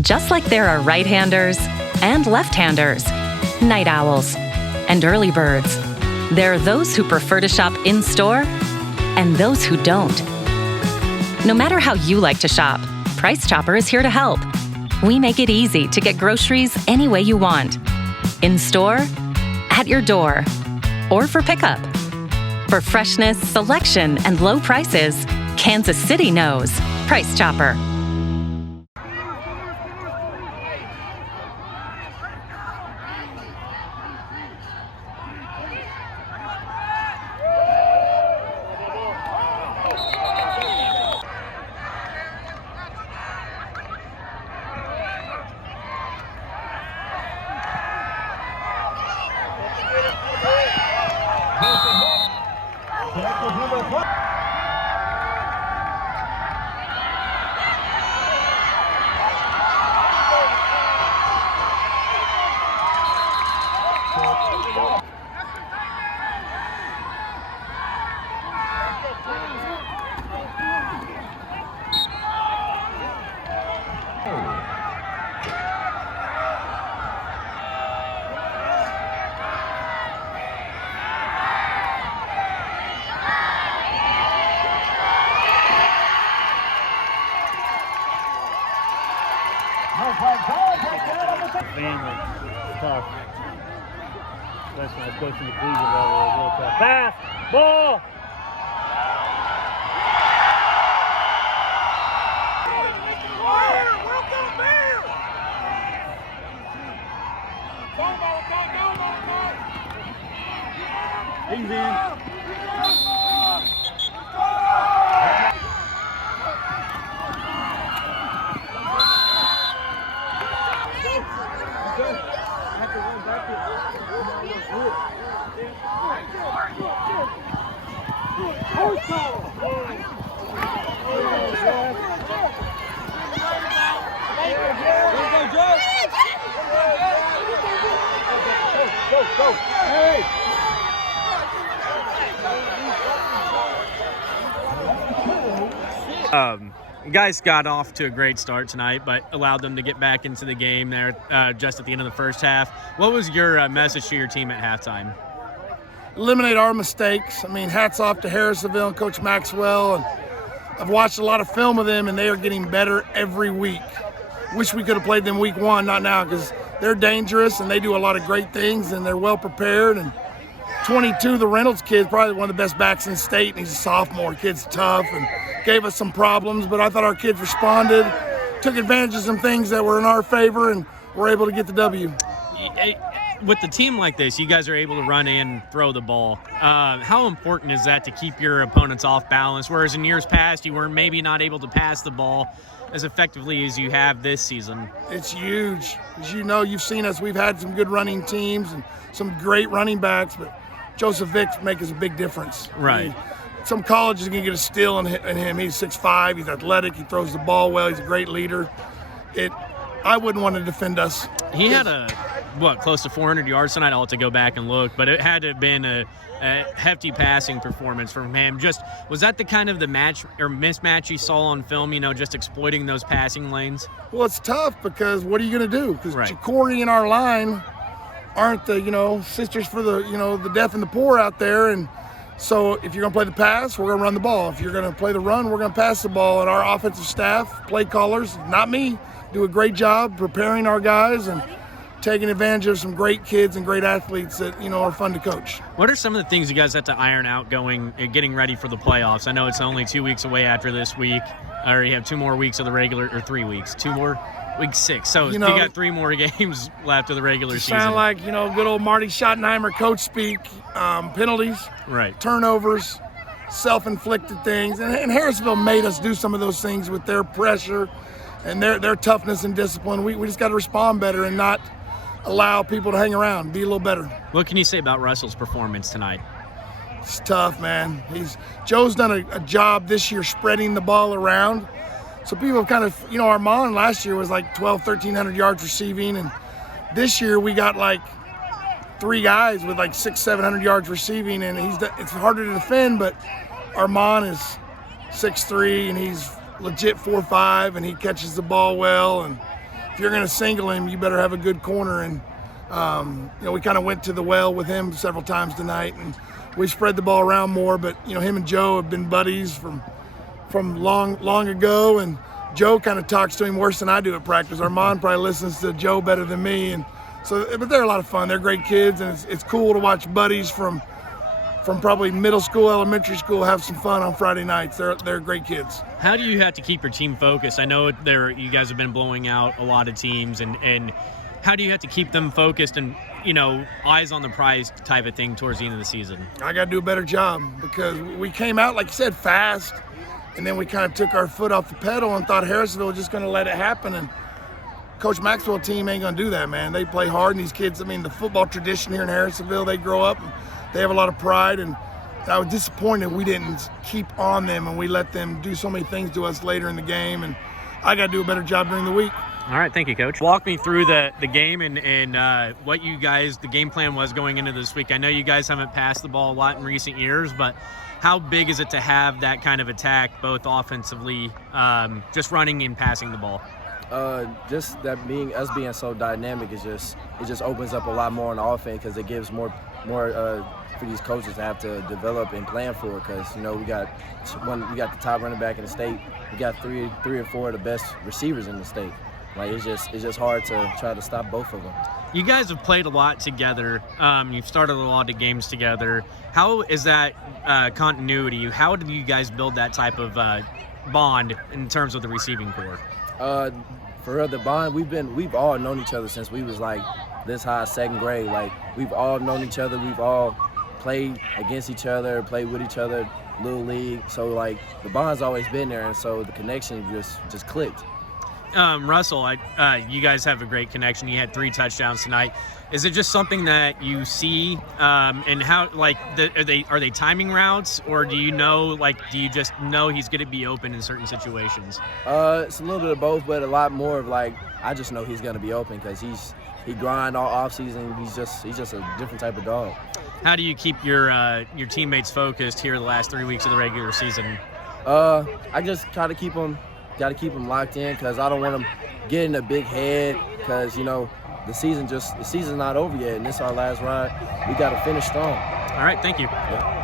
Just like there are right-handers and left-handers, night owls and early birds, there are those who prefer to shop in-store and those who don't. No matter how you like to shop, Price Chopper is here to help. We make it easy to get groceries any way you want. In-store, at your door, or for pickup. For freshness, selection, and low prices, Kansas City knows Price Chopper. Family, tough. That's when I was coaching the collegiate level. It was real tough. Pass, ball. He's in. Go. Hey! You guys got off to a great start tonight, but allowed them to get back into the game there just at the end of the first half. What was your message to your team at halftime? Eliminate our mistakes. I mean, hats off to Harrisonville and Coach Maxwell. And I've watched a lot of film of them, and they are getting better every week. Wish we could have played them week one, not now, because they're dangerous and they do a lot of great things and they're well prepared. And 22, the Reynolds kid, probably one of the best backs in the state, and he's a sophomore. Kid's tough and gave us some problems, but I thought our kids responded, took advantage of some things that were in our favor, and were able to get the W. With the team like this, you guys are able to run and throw the ball. How important is that to keep your opponents off balance, whereas in years past you were maybe not able to pass the ball as effectively as you have this season? It's huge. As you know, you've seen us. We've had some good running teams and some great running backs, but Joseph Vick makes a big difference. Right. I mean, some colleges can get a steal in him. He's 6'5", he's athletic, he throws the ball well, he's a great leader. I wouldn't want to defend us. He had close to 400 yards tonight. I'll have to go back and look, but it had to have been a hefty passing performance from him. Was that the kind of the match or mismatch you saw on film, just exploiting those passing lanes? Well, it's tough because what are you going to do? Because right. Corey and our line aren't the, sisters for the, the deaf and the poor out there. And so if you're going to play the pass, we're going to run the ball. If you're going to play the run, we're going to pass the ball. And our offensive staff, play callers, not me, do a great job preparing our guys and taking advantage of some great kids and great athletes that, are fun to coach. What are some of the things you guys have to iron out getting ready for the playoffs? I know it's only 2 weeks away after this week, or you have 2 more weeks of the regular, or 3 weeks, 2 more, week 6. So you got 3 more games left of the regular season. Sound like, good old Marty Schottenheimer coach speak, penalties, right, turnovers, self-inflicted things. And Harrisonville made us do some of those things with their pressure and their toughness and discipline. We just got to respond better and not allow people to hang around, be a little better. What can you say about Russell's performance tonight? It's tough, man. Joe's done a job this year spreading the ball around. So people have kind of, Armand last year was like 1,300 yards receiving, and this year we got like 3 guys with like 600-700 yards receiving, and it's harder to defend, but Armand is 6'3", and he's legit 4'5", and he catches the ball well, and if you're going to single him, you better have a good corner. And we kind of went to the well with him several times tonight, and we spread the ball around more. But him and Joe have been buddies from long ago, and Joe kind of talks to him worse than I do at practice. Armand probably listens to Joe better than me, and so. But they're a lot of fun. They're great kids, and it's cool to watch buddies from probably middle school, elementary school have some fun on Friday nights. They're great kids. How do you have to keep your team focused? I know you guys have been blowing out a lot of teams, and how do you have to keep them focused and eyes on the prize type of thing towards the end of the season? I got to do a better job because we came out, like you said, fast, and then we kind of took our foot off the pedal and thought Harrisonville was just going to let it happen. And Coach Maxwell team ain't going to do that, man. They play hard, and these kids, the football tradition here in Harrisonville, they grow up, and they have a lot of pride, and I was disappointed we didn't keep on them and we let them do so many things to us later in the game, and I got to do a better job during the week. All right, thank you, Coach. Walk me through the game and what you guys, the game plan was going into this week. I know you guys haven't passed the ball a lot in recent years, but how big is it to have that kind of attack, both offensively, just running and passing the ball? Just that being so dynamic it just opens up a lot more on the offense because it gives more for these coaches to have to develop and plan for, because we got the top running back in the state. We got three or four of the best receivers in the state. Like it's just hard to try to stop both of them. You guys have played a lot together. You've started a lot of games together. How is that continuity? How did you guys build that type of bond in terms of the receiving core? For real, the bond, we've all known each other since we was like this high, second grade. Like we've all known each other. We've all played against each other, played with each other, little league. So like the bond's always been there, and so the connection just clicked. Russell, you guys have a great connection. You had 3 touchdowns tonight. Is it just something that you see, and how are they timing routes, or do you just know he's going to be open in certain situations? It's a little bit of both, but a lot more of I just know he's going to be open because he grind all off season. He's just a different type of dog. How do you keep your teammates focused here the last 3 weeks of the regular season? I just try to keep them locked in because I don't want them getting a big head because the season's not over yet, and this is our last ride. We got to finish strong. All right, thank you. Yeah.